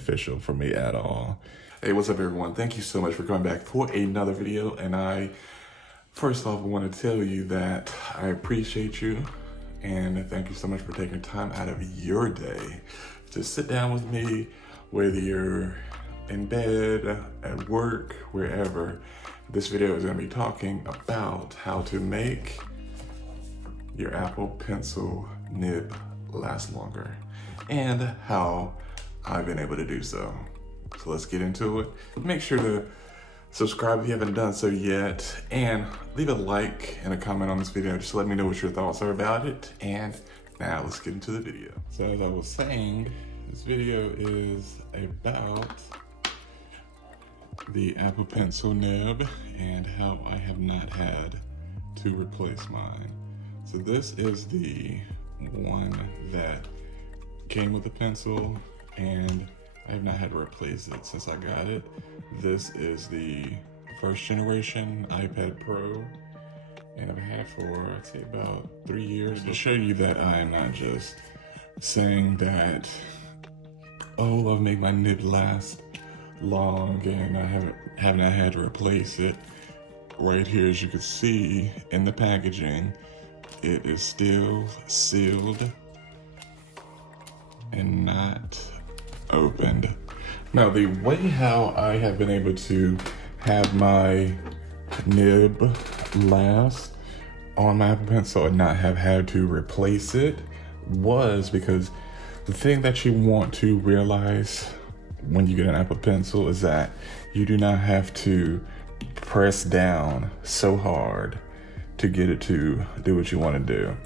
beneficial for me at all. Hey, what's up everyone? Thank you so much for coming back for another video. And I, first off, want to tell you that I appreciate you and thank you so much for taking time out of your day to sit down with me, whether you're in bed, at work, wherever. This video is going to be talking about how to make your Apple Pencil nib last longer and how I've been able to do so. So let's get into it. Make sure to subscribe if you haven't done so yet, and leave a like and a comment on this video just to let me know what your thoughts are about it. And now let's get into the video. So as I was saying, this video is about the Apple Pencil nib and how I have not had to replace mine. So this is the one that came with the pencil and I have not had to replace it since I got it. This is the first generation iPad Pro and I've had for, I'd say, about 3 years. To show you that I'm not just saying that, oh, I've made my nib last long and I have not had to replace it. Right here, as you can see in the packaging, it is still sealed and not opened. Now, the way how I have been able to have my nib last on my Apple Pencil and not have had to replace it was because the thing that you want to realize when you get an Apple Pencil is that you do not have to press down so hard to get it to do what you want to do.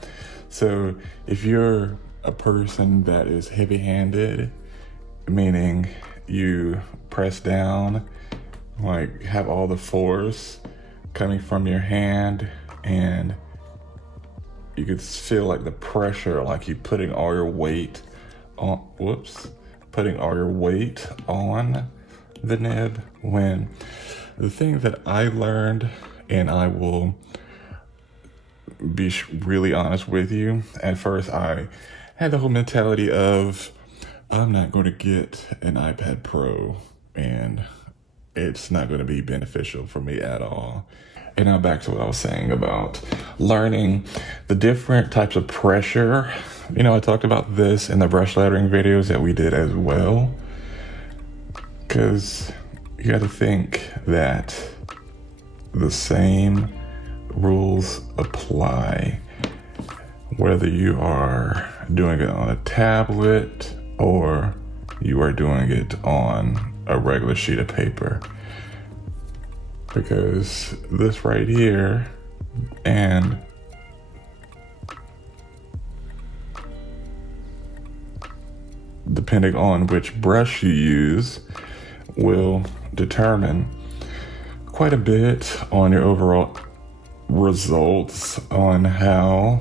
So if you're a person that is heavy-handed, meaning you press down, like have all the force coming from your hand and you could feel like the pressure, like you putting all your weight on, putting all your weight on the nib. When the thing that I learned, and I will be really honest with you, at first I had the whole mentality of, I'm not going to get an iPad Pro and it's not going to be beneficial for me at all. And now back to what I was saying about learning the different types of pressure. You know, I talked about this in the brush lettering videos that we did as well. Because you got to think that the same rules apply whether you are doing it on a tablet or you are doing it on a regular sheet of paper. Because this right here, and depending on which brush you use, will determine quite a bit on your overall results on how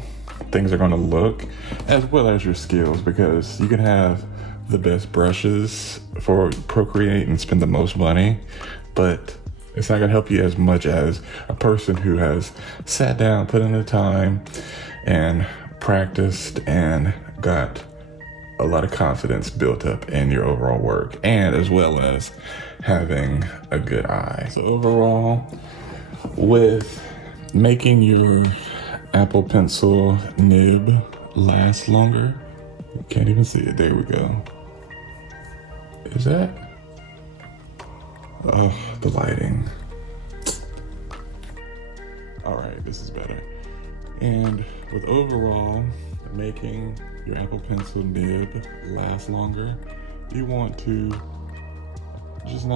things are going to look, as well as your skills, because you can have the best brushes for Procreate and spend the most money, but it's not going to help you as much as a person who has sat down, put in the time, and practiced and got a lot of confidence built up in your overall work, and as well as having a good eye. So overall, with making your Apple Pencil nib last longer, you can't even see it, there we go. Is that? Oh, the lighting. All right, this is better. And with overall making your Apple Pencil nib last longer, you want to just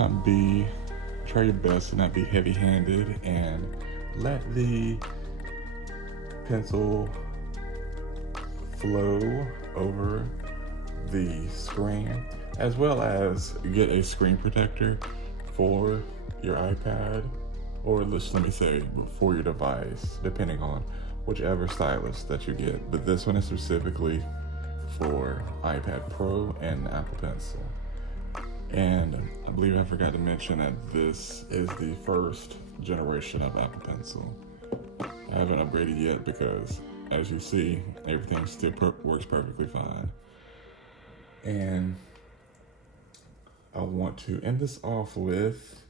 try your best to not be heavy-handed and let the pencil flow over the screen, as well as get a screen protector for your iPad, or let me say for your device, depending on whichever stylus that you get. But this one is specifically for iPad Pro and Apple Pencil. And I believe I forgot to mention that this is the first generation of Apple Pencil. I haven't upgraded yet because, as you see, everything still works perfectly fine. And I want to end this off with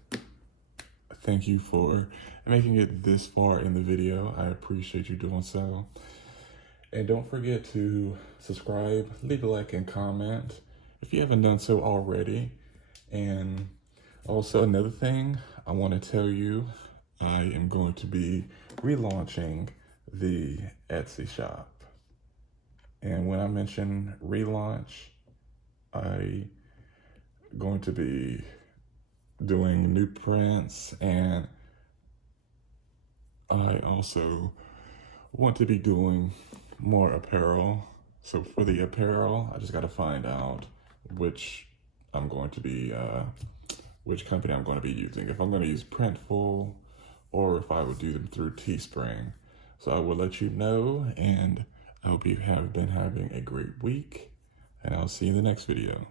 thank you for making it this far in the video. I appreciate you doing so. And don't forget to subscribe, leave a like, and comment if you haven't done so already. And also another thing I want to tell you, I am going to be relaunching the Etsy shop. And when I mention relaunch, I'm going to be doing new prints, and I also want to be doing more apparel. So for the apparel, I just got to find out which I'm going to be, which company I'm going to be using. If I'm going to use Printful or if I would do them through Teespring. So I will let you know, and I hope you have been having a great week, and I'll see you in the next video.